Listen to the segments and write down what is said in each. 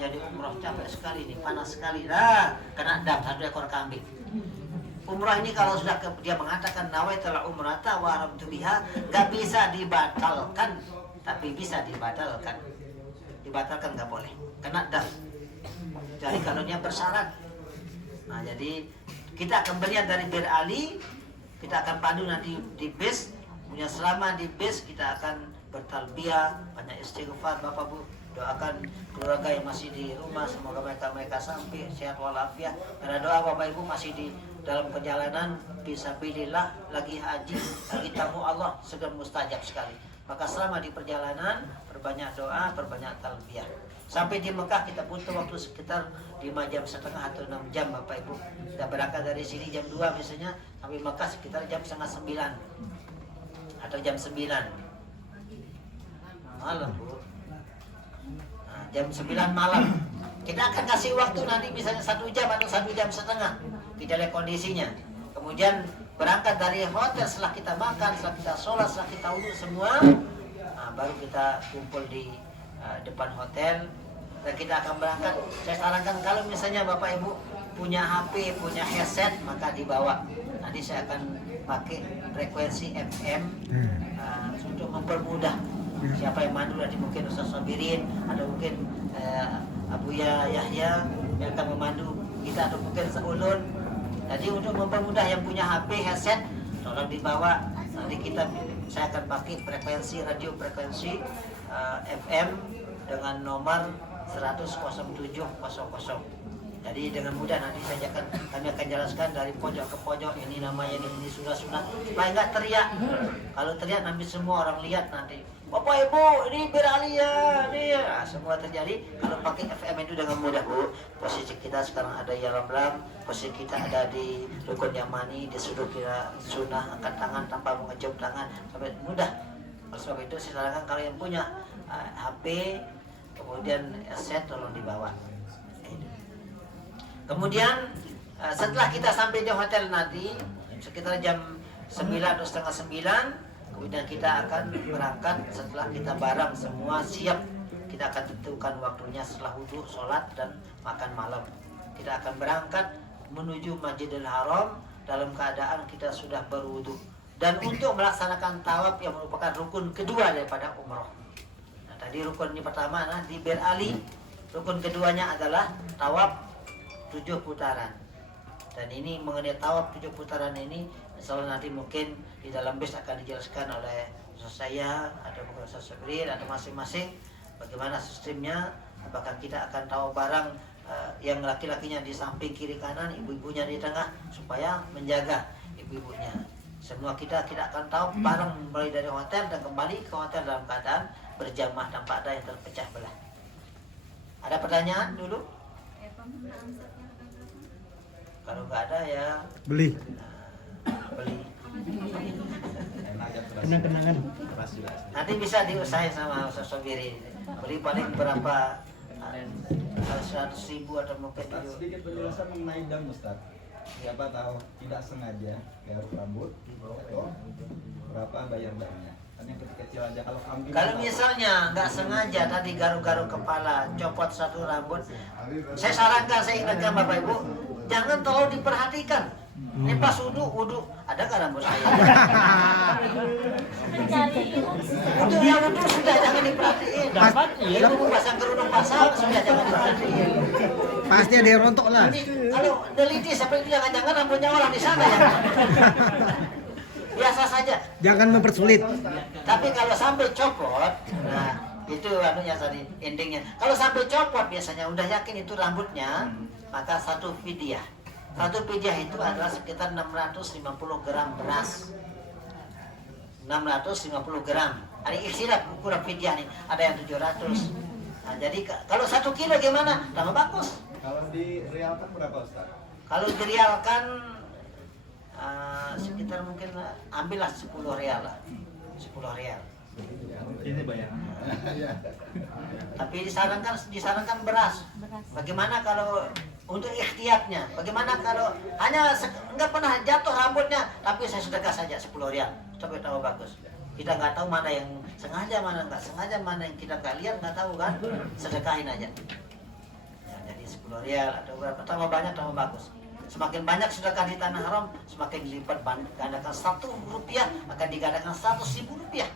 jadi umroh capek sekali nih, panas sekali. Nah, kena dam 1 ekor kambing. Umrah ini kalau sudah dia mengatakan nawaitul umrata wa haramtu biha, nggak bisa dibatalkan, tapi bisa dibatalkan. Dibatalkan nggak boleh, kena dam. Jadi kalau dia bersyarat. Nah, jadi kita akan berlihat dari Bir Ali, kita akan pandu nanti di bis. Kemudian selama di bis kita akan bertalbiyah, banyak istighfar. Bapak Bu doakan keluarga yang masih di rumah, semoga mereka sampai sehat walafiat. Karena doa Bapak Ibu masih di dalam perjalanan fisabilillah, lagi haji, lagi tamu Allah, segera mustajab sekali. Maka selama di perjalanan perbanyak doa, perbanyak talbiyah. Sampai di Mekah kita butuh waktu sekitar 5 jam setengah atau 6 jam Bapak Ibu. Kita berangkat dari sini jam 2 biasanya, sampai Mekah sekitar jam setengah 9 atau jam 9 malam Bu. Nah, jam 9 malam kita akan kasih waktu nanti misalnya 1 jam atau 1 jam setengah, kita lihat kondisinya. Kemudian berangkat dari hotel setelah kita makan, setelah kita sholat, setelah kita wudhu semua, nah, baru kita kumpul di depan hotel dan kita akan berangkat. Saya sarankan kalau misalnya Bapak Ibu punya HP, punya headset, maka dibawa. Nanti saya akan pakai frekuensi FM untuk mempermudah. Siapa yang mandu nanti mungkin Ustaz Sabirin atau mungkin Abu Yahya yang akan memandu kita, atau mungkin Seulun. Jadi untuk mempermudah yang punya HP, headset, tolong dibawa. Nanti saya akan pakai frekuensi radio, frekuensi FM dengan nomor 100.700. Jadi dengan mudah nanti kami akan jelaskan dari pojok ke pojok, ini namanya ini sudah supaya nggak teriak. Kalau teriak nanti semua orang lihat nanti, Bapak Ibu ini Bir Ali ya, ini ya. Semua terjadi. Kalau pakai FM itu dengan mudah Bu. Posisi kita sekarang ada Yalamlam, posisi kita ada di Rukun Yamani, di sudut kita sunnah angkat tangan tanpa mengejauh tangan, sampai mudah. Oleh sebab itu saya sarankan kalau yang punya HP kemudian headset tolong dibawa. Kemudian setelah kita sampai di hotel nanti sekitar jam 9 atau setengah 9, kemudian kita akan berangkat. Setelah kita barang semua siap, kita akan tentukan waktunya setelah wudhu, sholat dan makan malam. Kita akan berangkat menuju Masjidil Haram dalam keadaan kita sudah berwudhu, dan untuk melaksanakan tawaf yang merupakan rukun kedua daripada umroh. Nah, tadi rukun ini pertama di Bir Ali, rukun keduanya adalah tawaf 7 putaran. Dan ini mengenai tawaf 7 putaran ini, insyaallah nanti mungkin di dalam bis akan dijelaskan oleh saya atau mungkin Ustaz Sabril atau masing-masing bagaimana sistemnya. Apakah kita akan tawaf bareng yang laki-lakinya di samping kiri kanan, ibu-ibunya di tengah, supaya menjaga ibu-ibunya. Semua kita akan tawaf bareng mulai dari hotel dan kembali ke hotel dalam keadaan berjamaah tanpa ada yang terpecah belah. Ada pertanyaan dulu? Kalau nggak ada ya beli. Beli. Kenang-kenangan. Nanti bisa diusahain sama Ustaz Sobiri. Beli paling berapa? 100.000 atau mungkin sedikit penjelasan mengenai dam Ustaz. Siapa tahu tidak sengaja garuk rambut atau berapa bayar damnya? Kan yang kecil-kecil aja. Kalau misalnya nggak sengaja tadi garuk-garuk kepala, copot satu rambut, saya sarankan, saya ingatkan Bapak Ibu, jangan terlalu diperhatikan. Ini pas wudhu, ada nggak rambut saya? Untuk yang wudhu sudah jangan diperhatiin. Ilmu pasang kerudung pasang sudah jangan diperhatiin. Pasti ada yang rontok lah. Nanti kalau neliti seperti itu, jangan-jangan rambutnya orang di sana ya. Biasa saja. Jangan mempersulit. Tapi kalau sampai copot, nah itu anunya tadi endingnya. Kalau sampai copot biasanya udah yakin itu rambutnya, maka satu fidyah. Satu fidyah itu adalah sekitar 650 gram beras. 650 gram. Ada ikhtilaf ukuran fidyah nih. Ada yang 700. Nah, jadi kalau 1 kilo gimana? Tambah bagus. Kalau direalkan berapa Ustaz? Kalau direalkan sekitar mungkin ambillah 10 rial lah. 10 rial. Ini bayangan. Tapi disarankan beras. Bagaimana kalau untuk ikhtiyatnya? Bagaimana kalau hanya enggak pernah jatuh rambutnya, tapi saya sedekah saja 10 rial. Coba tahu bagus. Kita nggak tahu mana yang sengaja, mana nggak sengaja, mana yang kita nggak lihat, nggak tahu kan? Sedekahin aja. jadi 10 rial atau berapa, tambah banyak tambah bagus. Semakin banyak sedekah di tanah haram, semakin dilipat gandakan 1 rupiah akan digandakan 100.000 rupiah.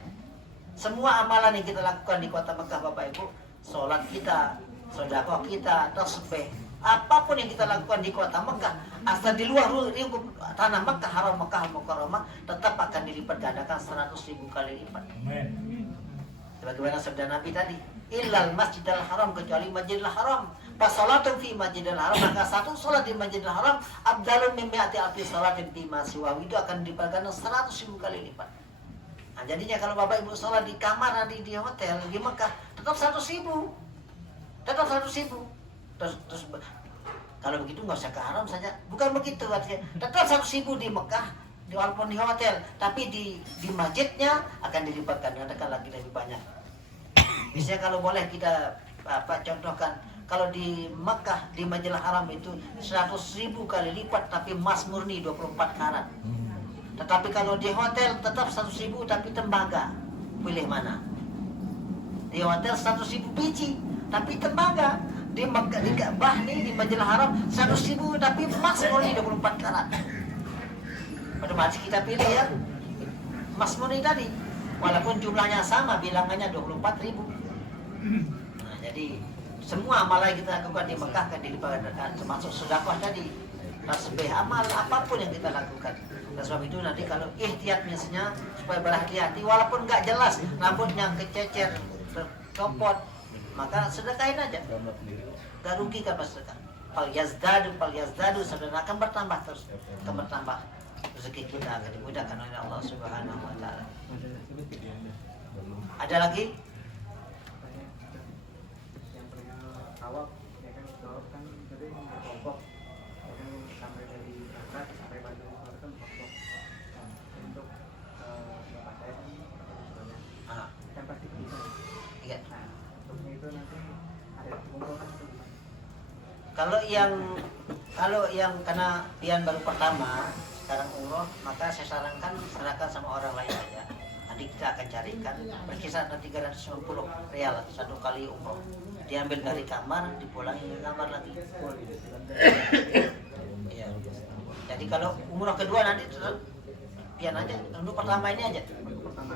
Semua amalan yang kita lakukan di kota Mekah Bapak Ibu, sholat kita, sedekah kita, tasbih, apapun yang kita lakukan di kota Mekah, asal di luar lingkup tanah Mekah, haram Mekah Mukarramah, tetap akan dilipat gandakan 100.000 kali lipat. Sebagaimana sabda Nabi tadi, illal masjidil haram, kecuali masjidil haram. Pas salatu fi masjidil haram, maka satu salat di masjidil haram abdalun min mi'ati alfi salatin fi ma siwa, itu akan dilipat 100.000 kali lipat. Nah, jadinya kalau Bapak Ibu sholat di kamar nanti di hotel di Mekah tetap 100.000, tetap 100.000. Terus kalau begitu nggak usah ke haram saja, bukan begitu artinya. Tetap 100.000 di Mekah, walaupun di hotel, tapi di masjidnya akan dilipatkan gandakan lagi lebih banyak. Misalnya kalau boleh kita contohkan, kalau di Mekah di Masjidil Haram itu 100.000 kali lipat, tapi emas murni 24 karat. Tetapi kalau di hotel tetap 100.000 tapi tembaga. Pilih mana? Di hotel 100.000 biji tapi tembaga. Di Mekah, di Ka'bah nih, di Masjidil Haram 100.000 tapi emas murni 24 karat. Otomatis kita pilih ya emas murni tadi, walaupun jumlahnya sama, bilangannya 24.000. Nah, jadi semua amalan yang kita lakukan di Mekah akan dilipat gandakan, termasuk sedekah tadi, tasbih, amal apapun yang kita lakukan. Dan sebab itu nanti kalau ihtiyat misalnya supaya berhati-hati, walaupun nggak jelas rambutnya kececer, tercopot, maka sedekahin aja, nggak rugi kan pas sedekah. Fal yazdadu, saudara akan bertambah terus, akan bertambah rezeki kita akan dimudahkan oleh Allah Subhanahu Wa Taala. Ada lagi? Yang perihal tawaf, ya kan tawaf kan tadi kelompok, ya kan sampai dari berangkat sampai batu keluarkan kelompok. Nah, untuk bapak saya kan Ah, kan pasti bisa. iya. Nah, untuknya itu nanti ada dikumpulkan atau gimana? Kalau yang karena pian baru pertama sekarang umroh, maka saya sarankan serahkan sama orang lain aja. Nanti kita akan carikan berkisar 350 rial 1 kali umroh. Diambil dari kamar, dipulangi ke kamar lagi. Iya. Jadi kalau umroh kedua nanti tetap pian aja. Untuk pertama ini aja.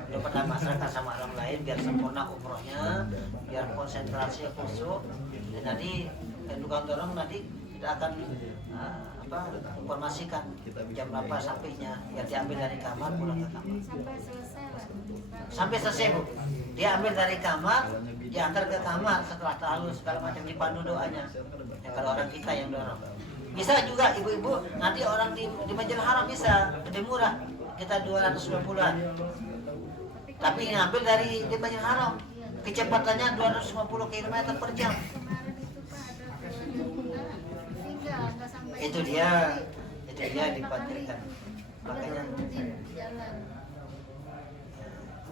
Untuk pertama serahkan sama orang lain biar sempurna umrohnya, biar konsentrasi khusyuk. Dan nanti tukang dorong nanti kita akan informasikan jam berapa sampainya, biar diambil dari kamar pulang ke kamar. Sampai selesai Bu. Dia ambil dari kamar, diantar ke kamar setelah tahu segala macam, dipandu doanya. Ya, kalau orang kita yang dorong. Bisa juga ibu-ibu, nanti orang di Masjidil Haram bisa lebih murah. Kita 250-an. Tapi ngambil dari di Masjidil Haram, kecepatannya 250 km per jam. Itu dia dikhawatirkan. Makanya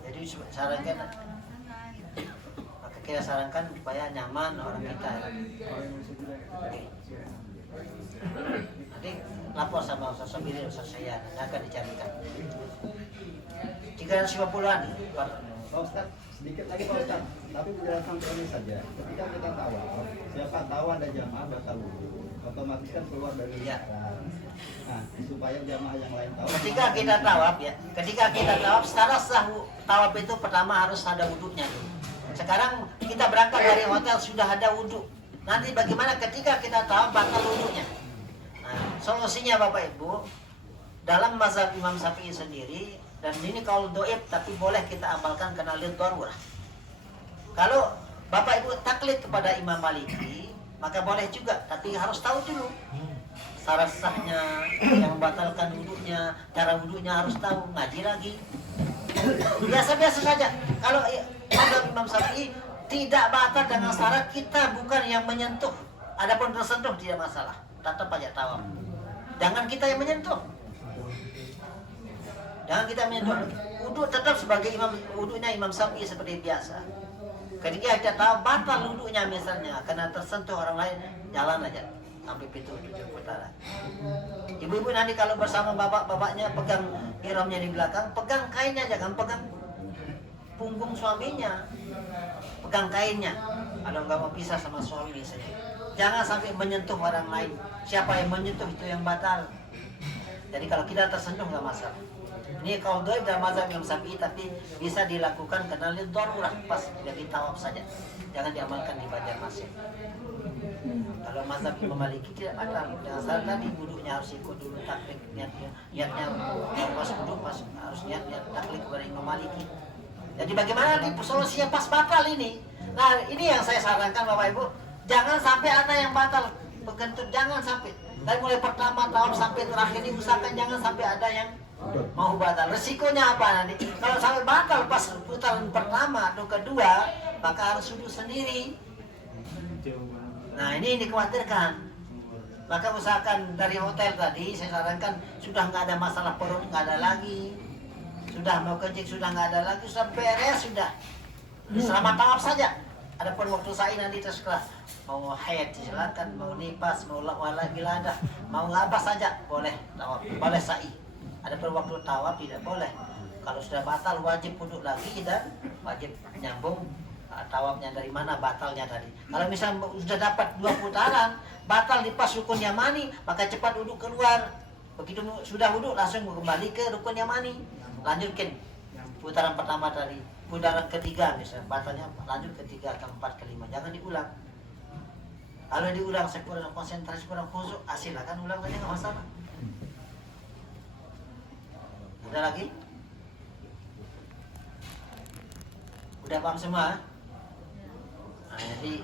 jadi sarankan, maka kita sarankan supaya nyaman orang kita. Oke. Nanti lapor sama Ustaz Sabiri, Ustaz saya akan dicarikan 350-an. Pak Ustaz, sedikit lagi Pak Ustaz, tapi penjelasan teknis saja. Ketika kita tawaf, siapa tahu ada jamaah bakal wudhu, otomatis kan keluar dari Ya. ihram. Nah, supaya jamaah yang lain tahu. Ketika kita tawaf ya, ketika kita tawaf secara sah tawaf itu pertama harus ada wudhunya dulu. Sekarang kita berangkat dari hotel sudah ada wudhu. Nanti bagaimana ketika kita tawaf batal wudhunya? Nah, solusinya Bapak Ibu, dalam mazhab Imam Syafi'i sendiri, dan ini kalau doib tapi boleh kita amalkan karena lid darurah. Kalau Bapak Ibu taklid kepada Imam Maliki, maka boleh juga, tapi harus tahu dulu syarat sahnya, yang membatalkan wudhunya, cara wudhunya harus tahu, ngaji lagi. Biasa-biasa saja. Kalau mazhab Imam Syafi'i tidak batal dengan syarat kita bukan yang menyentuh. Adapun tersentuh tidak masalah, tetap aja tawaf. Jangan kita yang menyentuh. Jangan kita menyentuh. Wudhu tetap sebagai wudhunya Imam Syafi'i seperti biasa. Ketika kita tahu batal wudhunya misalnya karena tersentuh orang lain, jalan aja sampai pintu tujuh utara. Ibu-ibu nanti kalau bersama bapak-bapaknya pegang ihramnya di belakang, pegang kainnya, jangan pegang punggung suaminya, pegang kainnya. Kalau nggak mau pisah sama suami misalnya, jangan sampai menyentuh orang lain. Siapa yang menyentuh itu yang batal. Jadi kalau kita tersentuh nggak masalah. Ini kalau doib dalam mazhab Imam Syafi'i, tapi bisa dilakukan karena darurat pas jadi tawaf saja. Jangan diamalkan di Banjarmasin. Kalau mazhab Imam Maliki tidak batal. Jangan salah tadi wudhunya harus ikut dulu taklik, niatnya pas wudhu pas harus niat taklik kepada Imam Maliki. Jadi bagaimana nih solusinya pas batal ini? Nah ini yang saya sarankan Bapak Ibu, jangan sampai ada yang batal berkentut, jangan sampai. Dari mulai pertama tahun sampai terakhir ini usahakan jangan sampai ada yang mau batal. Resikonya apa nanti? Kalau sampai batal pas putaran pertama atau kedua, maka harus wudhu sendiri. Nah ini yang dikhawatirkan. Maka usahakan dari hotel tadi saya sarankan sudah nggak ada masalah perut, nggak ada lagi. Sudah mau kencing sudah nggak ada lagi, sudah beres sudah. Selamat tawaf saja. Adapun waktu sa'i nanti terserah. Mau haid silakan, mau nifas, mau lagi lada, mau apa saja boleh tawaf, boleh sa'i. Adapun waktu tawaf tidak boleh. Kalau sudah batal wajib wudhu lagi dan wajib nyambung tawafnya dari mana batalnya tadi. Kalau misalnya sudah dapat 2 putaran, batal di pas rukun yamani, maka cepat wudhu keluar. Begitu sudah wudhu langsung kembali ke rukun yamani. Lanjutkan putaran pertama tadi, putaran ketiga misalnya batalnya lanjut ketiga, keempat, kelima, jangan diulang. Kalau diulang saya kurang konsentrasi, kurang khusyuk, silakan ulang saja nggak masalah. Udah lagi? Udah paham semua? Nah, jadi